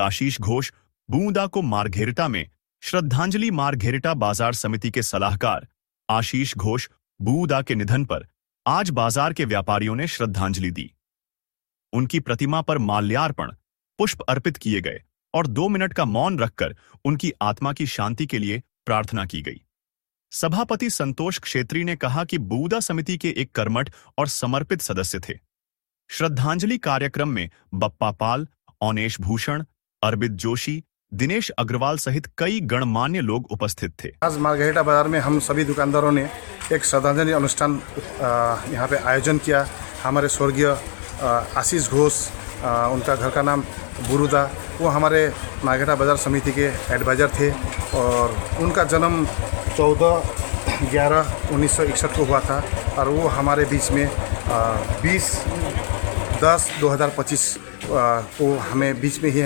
आशीष घोष बूंदा को मार्घेरिटा में श्रद्धांजलि। मार्घेरिटा बाजार समिति के सलाहकार आशीष घोष बूंदा के निधन पर आज बाजार के व्यापारियों ने श्रद्धांजलि दी। उनकी प्रतिमा पर माल्यार्पण, पुष्प अर्पित किए गए और 2 मिनट का मौन रखकर उनकी आत्मा की शांति के लिए प्रार्थना की गई। सभापति संतोष क्षेत्री ने कहा कि बूंदा समिति के एक कर्मठ और समर्पित सदस्य थे। श्रद्धांजलि कार्यक्रम में बप्पा पाल, औनेश भूषण, अरविंद जोशी, दिनेश अग्रवाल सहित कई गणमान्य लोग उपस्थित थे। आज मार्घेरिटा बाजार में हम सभी दुकानदारों ने एक श्रद्धांजलि अनुष्ठान यहाँ पे आयोजन किया। हमारे स्वर्गीय आशीष घोष, उनका घर का नाम बुरुदा, वो हमारे मार्घेरिटा बाजार समिति के एडवाइज़र थे और उनका जन्म 14/11/1961 को हुआ था और वो हमारे बीच में 20/10/2025 को हमें बीच में ही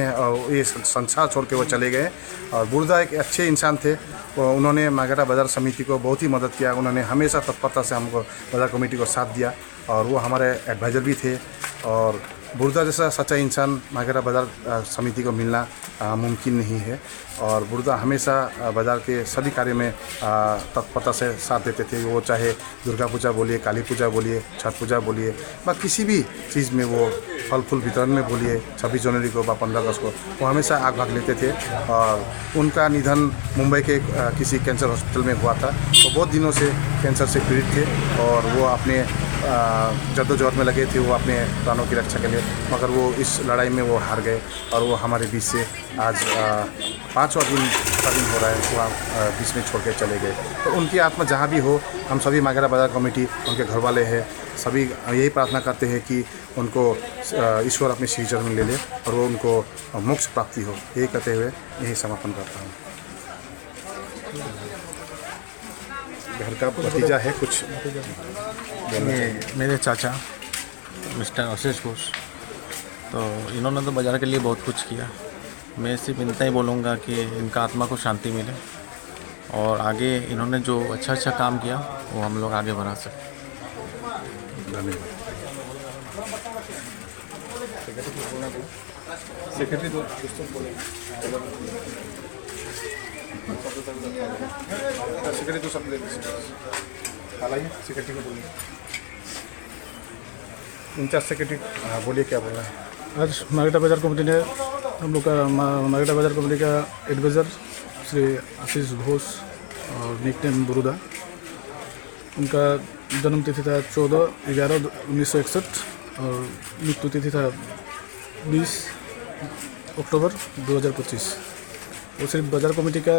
ये संसार छोड़ के वो चले गए। और बुरुदा एक अच्छे इंसान थे। उन्होंने मार्घेरिटा बाजार समिति को बहुत ही मदद किया। उन्होंने हमेशा तत्परता से हमको बाजार कमेटी को साथ दिया और वो हमारे एडवाइज़र भी थे। और बुरुदा जैसा सच्चा इंसान मार्घेरिटा बाजार समिति को मिलना मुमकिन नहीं है। और बुरुदा हमेशा बाज़ार के सभी कार्य में तत्परता से साथ देते थे। वो चाहे दुर्गा पूजा बोलिए, काली पूजा बोलिए, छठ पूजा बोलिए, व किसी भी चीज़ में वो फल फूल वितरण में बोलिए, 26 जनवरी को व 15 अगस्त को वो हमेशा आग भाग लेते थे। और उनका निधन मुंबई के किसी कैंसर हॉस्पिटल में हुआ था। वो बहुत दिनों से कैंसर से पीड़ित थे और वो अपने जद्दोजहद में लगे थे, वो अपने प्राणों की रक्षा के लिए, मगर वो इस लड़ाई में वो हार गए और वो हमारे बीच से आज 5वां दिन हो रहा है, वो बीच में छोड़ के चले गए। तो उनकी आत्मा जहाँ भी हो, हम सभी मार्घेरिटा बाजार कमेटी, उनके घर वाले हैं, सभी यही प्रार्थना करते हैं कि उनको ईश्वर अपने श्री चरण में ले ले और वो उनको मोक्ष प्राप्ति हो। यही कहते हुए यही समापन करता हूँ। घर का भतीजा है कुछ मेरे चाचा मिस्टर आशीष घोष, तो इन्होंने तो बाज़ार के लिए बहुत कुछ किया। मैं सिर्फ इतना ही बोलूँगा कि इनका आत्मा को शांति मिले और आगे इन्होंने जो अच्छा काम किया वो हम लोग आगे बढ़ा सकें। धन्यवाद। सेक्रेटरी तो सेक्रेटरी तो सब ले हालांकि सेक्रेटरी को बोलिए। इंचार्ज सेक्रेटरी बोलिए, क्या बोल रहा है? आज मार्घेरिटा बाजार कमेटी ने हम लोग का मार्घेरिटा बाजार कमेटी का एडवाइज़र श्री आशीष घोष और निकनेम बुरुदा, उनका जन्म तिथि था 14/11/1961 और मृत्यु तिथि था 20 अक्टूबर 2025। वो सिर्फ बाजार कमेटी का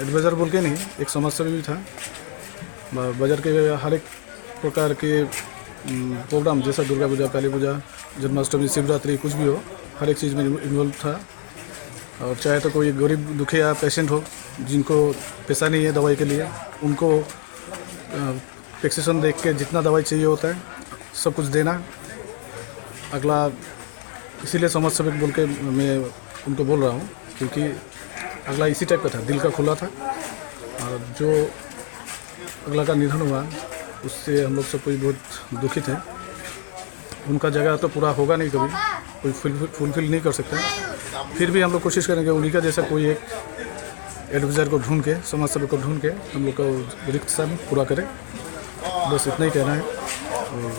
एडवाइज़र बोल के नहीं, एक समाजसेवी भी था। बाजार के हर एक प्रकार के प्रोग्राम जैसा दुर्गा पूजा, काली पूजा, जन्माष्टमी, शिवरात्रि, कुछ भी हो, हर एक चीज़ में इन्वॉल्व था। और चाहे तो कोई गरीब दुखिया पेशेंट हो जिनको पैसा नहीं है दवाई के लिए, उनको प्रिस्क्रिप्शन देख के जितना दवाई चाहिए होता है सब कुछ देना। अगला इसीलिए समाज सेवक बोल के मैं उनको बोल रहा हूँ, क्योंकि अगला इसी टाइप का था, दिल का खुला था। और जो अगला का निधन हुआ उससे हम लोग सब कोई बहुत दुखित हैं। उनका जगह तो पूरा होगा नहीं, कभी कोई फुलफिल नहीं कर सकता। फिर भी हम लोग कोशिश करेंगे उन्हीं का जैसा कोई एक एडवाइज़र को ढूंढ के, समाज सेवक को ढूंढ के हम लोग का रिक्त स्थान पूरा करें। बस इतना ही कहना है। और